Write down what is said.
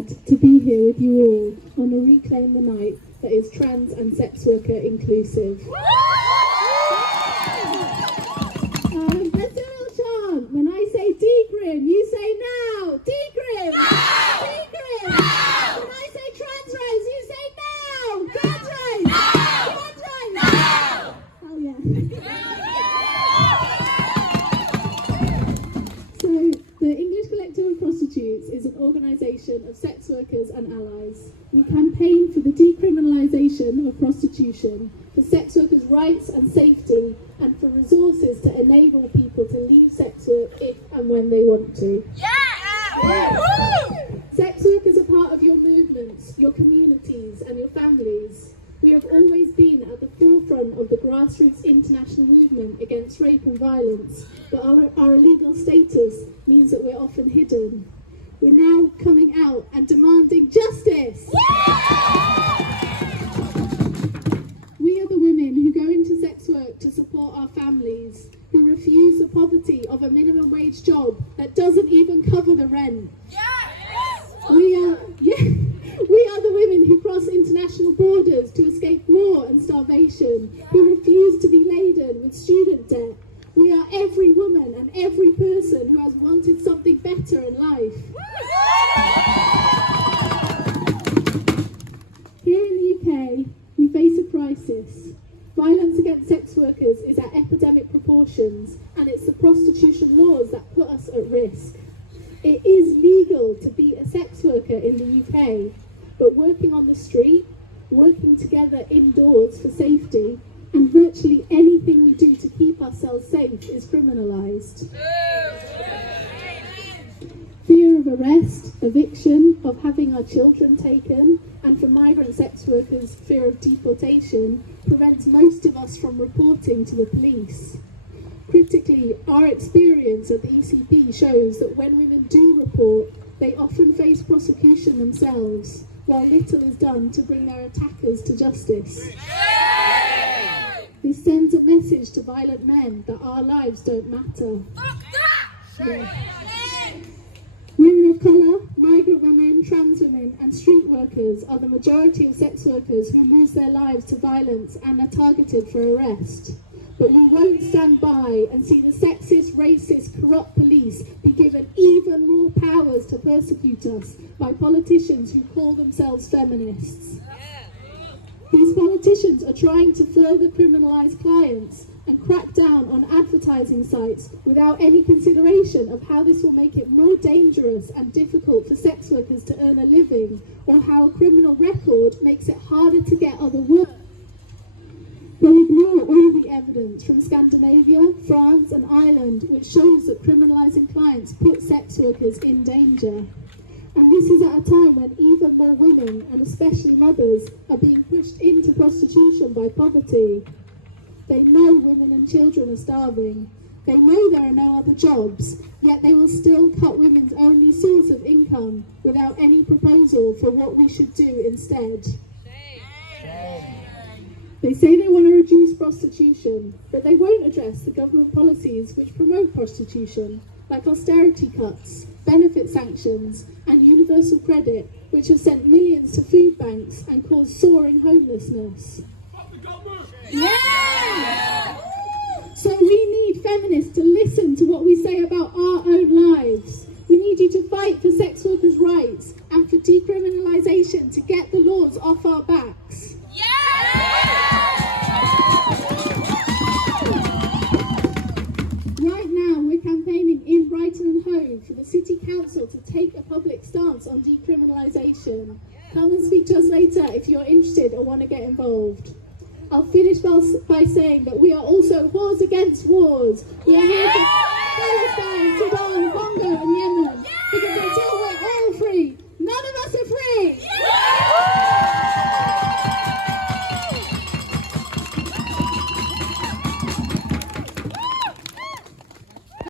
glad to be here with you all on a Reclaim the Night that is trans and sex worker inclusive. Let's do a little chant. When I say decrim, you say now. Decrim! No! Decrim! No! When I say trans rights, you say now. Trans rights! No! Trans rights! No! Oh yeah. So, the English Collective of Prostitutes is an organisation of sex workers and allies. We campaign for the decriminalisation of prostitution, for sex workers' rights and safety, and for resources to enable people to leave sex work if and when they want to. Yeah! Sex workers are part of your movements, your communities and your families. We have always been at the forefront of the grassroots international movement against rape and violence, but our illegal status means that we're often hidden. We're now coming out and demanding justice! We are the women who go into sex work to support our families, who refuse the poverty of a minimum wage job that doesn't even cover the rent. We are the women who cross international borders to escape war and starvation, who refuse to be laden with student debt. We are every woman and every person who has wanted something better in life. Here in the UK, we face a crisis. Violence against sex workers is at epidemic proportions, and it's the prostitution laws that put us at risk. It is legal to be a sex worker in the UK, but working on the street, working together indoors for safety, and virtually anything we do to keep ourselves safe is criminalised. Fear of arrest, eviction, of having our children taken, and for migrant sex workers, fear of deportation, prevents most of us from reporting to the police. Critically, our experience at the ECP shows that when women do report, they often face prosecution themselves, while little is done to bring their attackers to justice. This sends a message to violent men that our lives don't matter. Women of colour, migrant women, trans women and street workers are the majority of sex workers who lose their lives to violence and are targeted for arrest. But we won't stand by and see the sexist, racist, corrupt police be given even more powers to persecute us by politicians who call themselves feminists. These politicians are trying to further criminalise clients and crack down on advertising sites without any consideration of how this will make it more dangerous and difficult for sex workers to earn a living, or how a criminal record makes it harder to get other work. They ignore all the evidence from Scandinavia, France and Ireland which shows that criminalising clients put sex workers in danger. And this is at a time when even more women, and especially mothers, are being pushed into prostitution by poverty. They know women and children are starving. They know there are no other jobs, yet they will still cut women's only source of income without any proposal for what we should do instead. They say they want to reduce prostitution, but they won't address the government policies which promote prostitution, like austerity cuts, benefit sanctions and universal credit, which have sent millions to food banks and caused soaring homelessness. Yeah! So we need feminists to listen to what we say about our own lives. We need you to fight for sex workers' rights and for decriminalisation to get the laws off our backs. Right now we're campaigning in Brighton and Hove for the City Council to take a public stance on decriminalisation. Come and speak to us later if you're interested or want to get involved. I'll finish by saying that we are also whores against wars. We are here for Palestine, Sudan, Congo and Yemen. Because until we're all free,